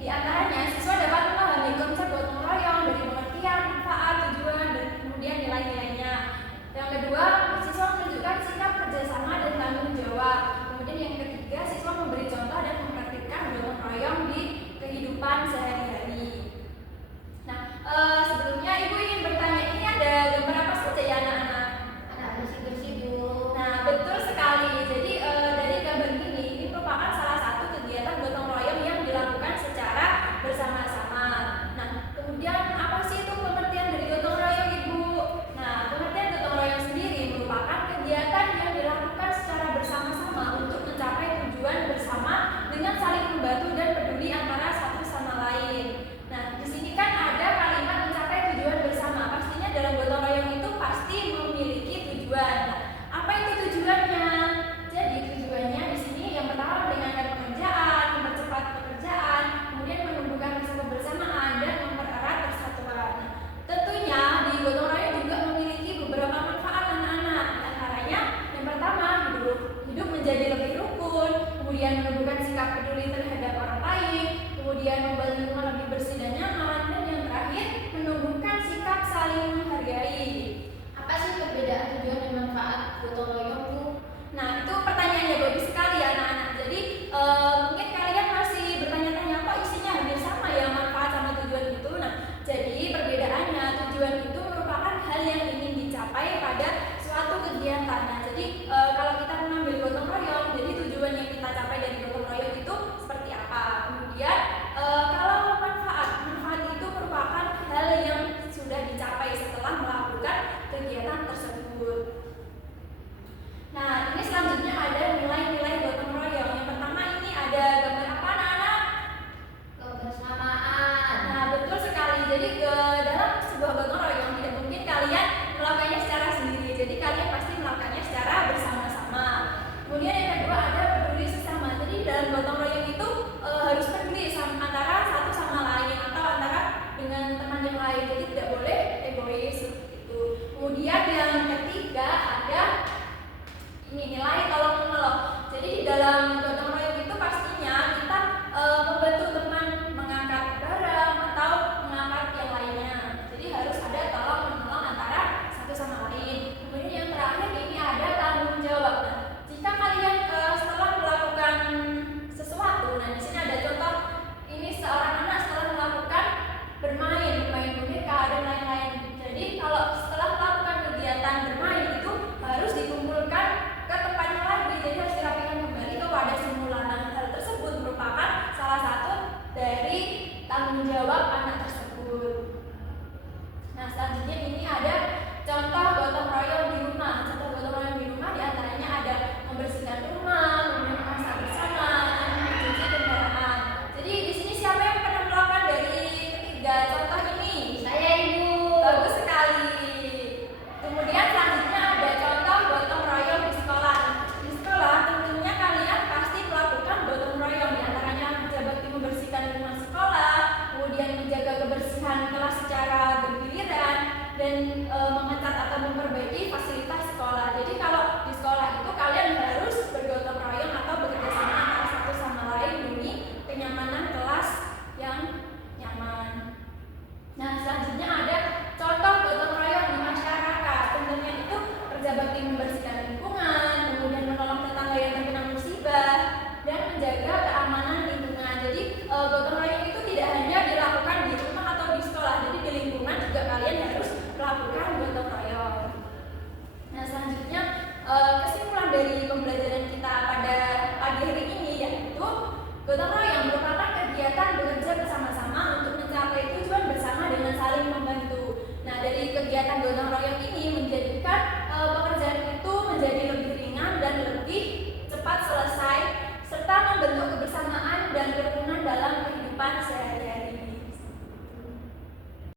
di antaranya siswa dapat memahami konsep gotong royong dari pengertian, manfaat, tujuan, dan kemudian nilai-nilainya. Yang kedua, siswa menunjukkan sikap kerjasama dan tanggung jawab. Kemudian yang ketiga, siswa memberi contoh dan mempraktikkan gotong royong di kehidupan sehari-hari. Nah, sebelumnya Ibu ingin bertanya, ini ada gambar apa saja ya anak-anak? Anak bersih-bersih Bu. Nah, betul sekali. Jadi dari gambar ini merupakan salah satu kegiatan gotong royong yang dilakukan secara bersama-sama. Nah, kemudian apa sih itu pengertian dari gotong royong Ibu? Nah, pengertian gotong royong sendiri merupakan kegiatan yang dilakukan secara bersama-sama untuk mencapai tujuan bersama dengan saling membantu dan peduli antara satu sama lain. Nah, di sini kan ada kalimat mencapai tujuan bersama. Pastinya dalam gotong royong itu pasti memiliki tujuan. Nah, apa itu tujuannya? Jadi tujuannya di sini yang pertama meringankan pekerjaan, mempercepat pekerjaan, kemudian menumbuhkan rasa kebersamaan dan mempererat persatuan. Tentunya di gotong royong juga memiliki beberapa manfaat anak-anak. Di antaranya yang pertama hidup menjadi lebih rukun, kemudian menumbuhkan sikap peduli terhadap orang lain, kemudian membuat lingkungan lebih bersih dan nyaman, dan yang terakhir menumbuhkan sikap saling menghargai. Apa sih perbedaan tujuan dan manfaat gotong royong Bu? Nah, itu pertanyaannya bagus sekali ya anak-anak. Jadi mungkin kalian masih bertanya-tanya kok isinya hampir sama ya manfaat sama tujuan itu. Nah, jadi perbedaannya tujuan itu merupakan hal yang ingin dicapai pada suatu kegiatan. Nah, jadi kalau kita mengambil gotong royong, jadi tujuan yang kita capai dari gotong royong itu seperti apa? Kemudian kalau manfaat itu merupakan hal yang sudah dicapai setelah melakukan kegiatan tersebut. Nah, ini selanjutnya ada nilai-nilai gotong royong. Yang pertama ini ada gambar apa anak-anak? Kebersamaan. Nah, betul sekali. Jadi ke dalam sebuah gotong royong tidak mungkin kalian melakukannya secara sendiri. Jadi kalian pasti melakukannya secara bersama-sama. Kemudian yang kedua ada peduli sesama. Jadi dalam gotong royong itu harus peduli antara satu sama lain atau antara dengan teman yang lain. Jadi tidak boleh egois seperti itu. Kemudian yang ketiga ada ini nilai tolong menolong. Jadi di dalam gotong royong itu pastinya kita membantu teman mengangkat barang atau mengangkat yang lainnya. Jadi harus ada tolong menolong antara satu sama lain. Kemudian yang terakhir ini ada tanggung jawab. Nah, jika kalian setelah melakukan sesuatu, nah di sini ada contoh ini seorang anak setelah melakukan bermain boneka dan lain-lain. Jadi kalau setelah melakukan kegiatan bermain itu harus dikumpulkan ke tempatnya lagi, jadi harus dirapikan kembali ke wadah semula. Nah, hal tersebut merupakan salah satu dari tanggung jawab anak tersebut. Nah, selanjutnya ini ada contoh gotong royong di rumah. Contoh gotong royong di rumah diantaranya ada membersihkan rumah, memasak bersama, dan mencuci kendaraan. Jadi di sini siapa yang pernah melakukan dari ketiga contoh ini? Saya Ibu. Bagus sekali. Kemudian selanjutnya ada contoh gotong royong di sekolah. Di sekolah tentunya kalian pasti melakukan gotong royong, di antaranya menjaga membersihkan lingkungan sekolah, kemudian menjaga kebersihan kelas secara bergiliran, dan mengecat atau memperbaiki fasilitas sekolah. Jadi kalau di sekolah itu kalian harus bergotong royong atau bekerja sama antara satu sama lain demi kenyamanan kelas yang nyaman. Nah, selanjutnya ada contoh gotong royong di masyarakat. Tentunya itu kerja bakti membersihkan lingkungan, kemudian menolong tetangga yang terkena musibah, dan menjaga keamanan lingkungan. Jadi gotong royong itu tidak hanya dilakukan di rumah atau di sekolah. Jadi di lingkungan juga kalian harus melakukan gotong royong. Nah, selanjutnya kesimpulan dari pembelajaran kita pada pagi hari ini yaitu gotong royong merupakan kegiatan bekerja bersama-sama untuk mencapai tujuan bersama dengan saling membantu. Nah, dari kegiatan gotong royong